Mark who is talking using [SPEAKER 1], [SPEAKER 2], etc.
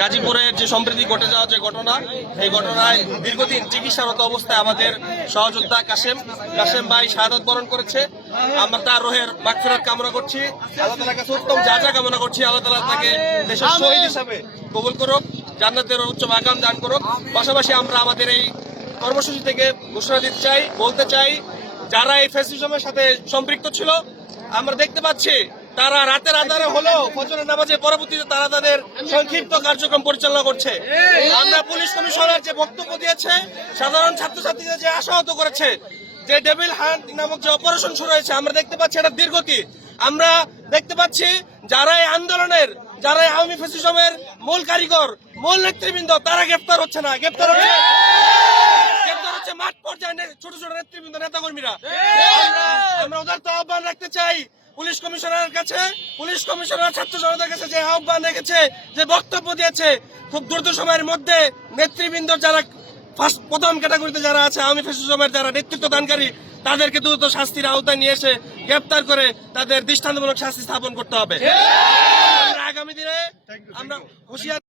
[SPEAKER 1] গাজীপুরের যে সম্প্রীতি ঘটে যাওয়া যে ঘটনা এই ঘটনায় দীর্ঘদিন চিকিৎসারত অবস্থায় আমাদের সহযোদ্ধা কাশেম। কাশেম ভাই শাহাদত বরণ করেছে। আমরা তার রোহের মাগফিরাত কামনা করছি। আল্লাহ তালার কাছে উত্তম যা যা কামনা করছি আল্লাহ তালা তাকে দেশের শহীদ হিসাবে কবুল করুক জান্নাতের উচ্চ মাকাম দান করুক। পাশাপাশি আমরা আমাদের এই কর্মসূচি থেকে ঘোষণা দিতে চাই বলতে চাই যারা এই ফেসিজমের সাথে সম্পৃক্ত ছিল আমরা দেখতে পাচ্ছি তারা রাতের আধারে হলেও ফজরের নামাজের পরবর্তীতে তারা তাদের সংক্ষিপ্ত কার্যক্রম পরিচালনা করছে। আমরা পুলিশ কমিশনার যে বক্তব্য দিয়েছে, সাধারণ ছাত্রছাত্রীদের যে আশাহত করেছে, যে ডেভিল হান্ট নামক যে অপারেশন শুরু হয়েছে, আমরা দেখতে পাচ্ছি এটা দীর্ঘতি আমরা দেখতে পাচ্ছি যারা এই আন্দোলনের, যারা আওয়ামী ফেসিজমের মূল কারিগর, মূল নেতৃবৃন্দ, তারা গ্রেপ্তার হচ্ছে না। গ্রেপ্তার হচ্ছে? ছোট ছোট নেতৃবৃন্দ নেতা কর্মীরা আমরা উদারত আহ্বান রাখতে চাই। পুলিশ কমিশনারের কাছে পুলিশ কমিশনার ছাত্র জনতার কাছে যে আহ্বান রেখেছে যে বক্তব্য দিয়েছে খুব দ্রুত সময়ের মধ্যে নেতৃবৃন্দ যারা ফার্স্ট প্রথম ক্যাটাগরিতে যারা আছে আওয়ামী ফেসিজমের যারা নেতৃত্ব দানকারী তাদেরকে দ্রুত শাস্তির আওতায় নিয়ে এসে গ্রেপ্তার করে তাদের দৃষ্টান্তমূলক শাস্তি স্থাপন করতে হবে। আগামী দিনে আমরা হুঁশিয়ার